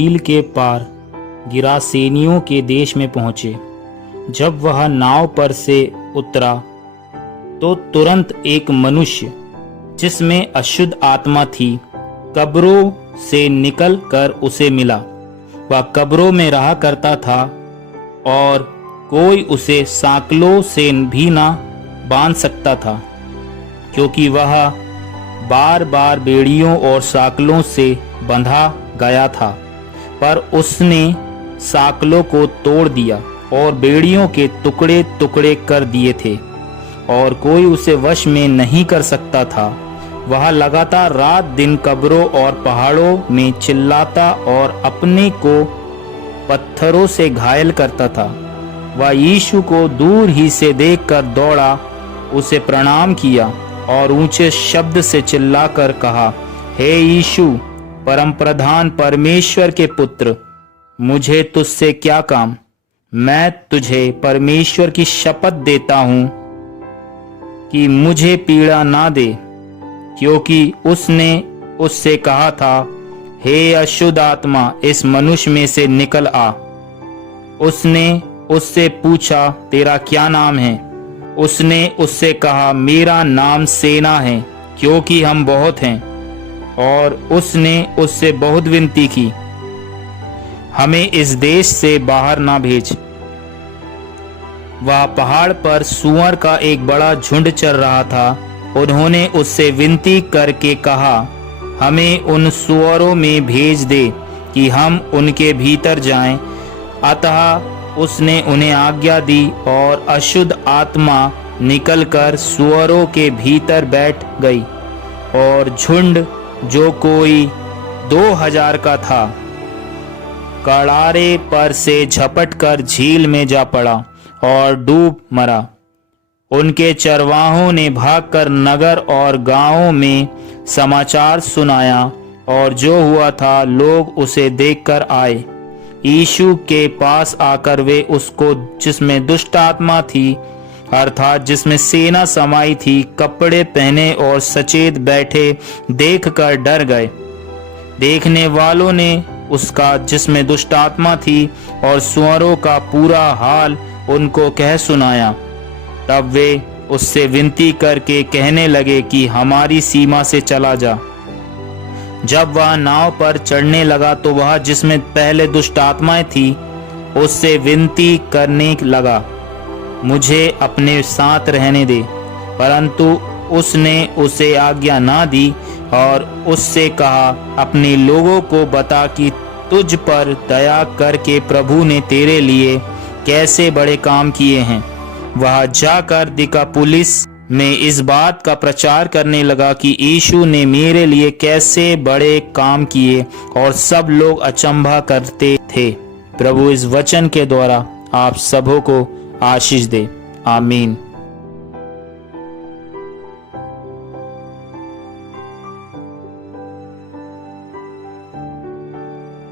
झील के पार गिरासेनियों के देश में पहुंचे। जब वह नाव पर से उतरा तो तुरंत एक मनुष्य जिसमें अशुद्ध आत्मा थी कब्रों से निकल कर उसे मिला। वह कब्रों में रहा करता था और कोई उसे सांकलों से भी ना बांध सकता था, क्योंकि वह बार बार बेड़ियों और सांकलों से बंधा गया था। पर उसने सांकलों को तोड़ दिया और बेड़ियों के टुकड़े टुकड़े कर दिए थे और कोई उसे वश में नहीं कर सकता था। वह लगातार रात दिन कब्रों और पहाड़ों में चिल्लाता और अपने को पत्थरों से घायल करता था। वह यीशु को दूर ही से देखकर दौड़ा, उसे प्रणाम किया और ऊंचे शब्द से चिल्लाकर कहा, हे यीशु, परमप्रधान परमेश्वर के पुत्र, मुझे तुझसे क्या काम? मैं तुझे परमेश्वर की शपथ देता हूं कि मुझे पीड़ा ना दे, क्योंकि उसने उससे कहा था, हे अशुद्ध आत्मा, इस मनुष्य में से निकल आ। उसने उससे पूछा, तेरा क्या नाम है? उसने उससे कहा, मेरा नाम सेना है, क्योंकि हम बहुत हैं। और उसने उससे बहुत विनती की, हमें इस देश से बाहर ना भेज। वह पहाड़ पर सूअर का एक बड़ा झुंड चल रहा था। उन्होंने उससे विनती करके कहा, हमें उन सूअरों में भेज दे कि हम उनके भीतर जाएं। अतः उसने उन्हें आज्ञा दी और अशुद्ध आत्मा निकलकर सूअरों के भीतर बैठ गई और झुंड, जो कोई 2000 का था, कड़ारे पर से झपटकर झील में जा पड़ा और डूब मरा। उनके चरवाहों ने भागकर नगर और गांवों में समाचार सुनाया और जो हुआ था लोग उसे देखकर आए। यीशु के पास आकर वे उसको, जिसमें दुष्ट आत्मा थी, अर्थात जिसमें सेना समाई थी, कपड़े पहने और सचेत बैठे देखकर डर गए। देखने वालों ने उसका, जिसमें दुष्ट आत्मा थी, और सूअरों का पूरा हाल उनको कह सुनाया। तब वे उससे विनती करके कहने लगे कि हमारी सीमा से चला जा। जब वह नाव पर चढ़ने लगा तो वह, जिसमें पहले दुष्ट आत्माएं थी, उससे विनती करने लगा, मुझे अपने साथ रहने दे। परंतु उसने उसे आज्ञा ना दी और उससे कहा, अपने लोगों को बता कि तुझ पर दया करके प्रभु ने तेरे लिए कैसे बड़े काम किए हैं। वह जाकर दिकापुलिस में इस बात का प्रचार करने लगा कि यीशु ने मेरे लिए कैसे बड़े काम किए, और सब लोग अचंभा करते थे। प्रभु इस वचन के द्वारा आप सबों को आशीष दे। आमीन।